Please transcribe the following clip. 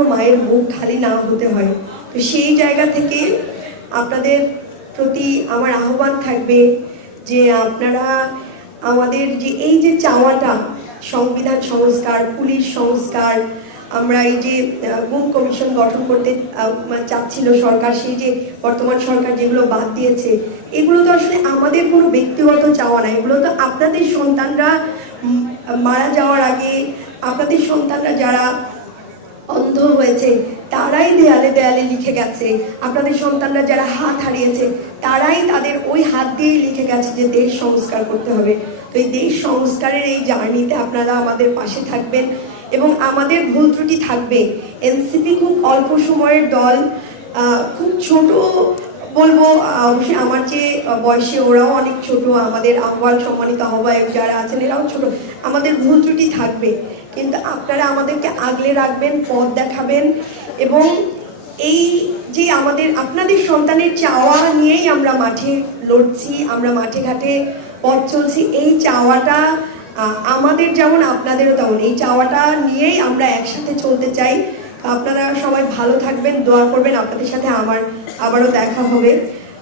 কোনো মায়ের মুখ খালি না হতে হয়। তো সেই জায়গা থেকে আপনাদের প্রতি আমার আহ্বান থাকবে যে আপনারা আমাদের যে এই যে চাওয়াটা, সংবিধান সংস্কার, পুলিশ সংস্কার, আমরা এই যে গুম কমিশন গঠন করতে চাচ্ছিল সরকার, সেই যে বর্তমান সরকার যেগুলো বাদ দিয়েছে, এগুলো তো আসলে আমাদের কোনো ব্যক্তিগত চাওয়া না। এগুলো তো আপনাদের সন্তানরা মারা যাওয়ার আগে, আপনাদের সন্তানরা যারা অন্ধ হয়েছে তারাই দেয়ালে দেয়ালে লিখে গেছে, আপনাদের সন্তানরা যারা হাত হারিয়েছে তারাই তাদের ওই হাত দিয়েই লিখে গেছে যে দেশ সংস্কার করতে হবে। তো এই দেশ সংস্কারের এই জার্নিতে আপনারা আমাদের পাশে থাকবেন এবং আমাদের ভুল ত্রুটি থাকবে। এনসিপি খুব অল্প সময়ের দল, খুব ছোট বলবো, অবশ্যই আমার যে বয়সে ওরাও অনেক ছোট, আমাদের আহ্বান সম্মানিত আহ্বায়ক যারা আছেন এরাও ছোট, আমাদের ভুল ত্রুটি থাকবে, কিন্তু আপনারা আমাদেরকে আগলে রাখবেন, পথ দেখাবেন এবং এই যে আমাদের আপনাদের সন্তানের চাওয়া নিয়েই আমরা মাঠে লড়ছি, আমরা মাঠে ঘাটে পথ চলছি। এই চাওয়াটা আমাদের যেমন আপনাদেরও তেমন, এই চাওয়াটা নিয়েই আমরা একসাথে চলতে চাই। আপনারা সবাই ভালো থাকবেন, দোয়া করবেন, আপনাদের সাথে আমার আবারও দেখা হবে।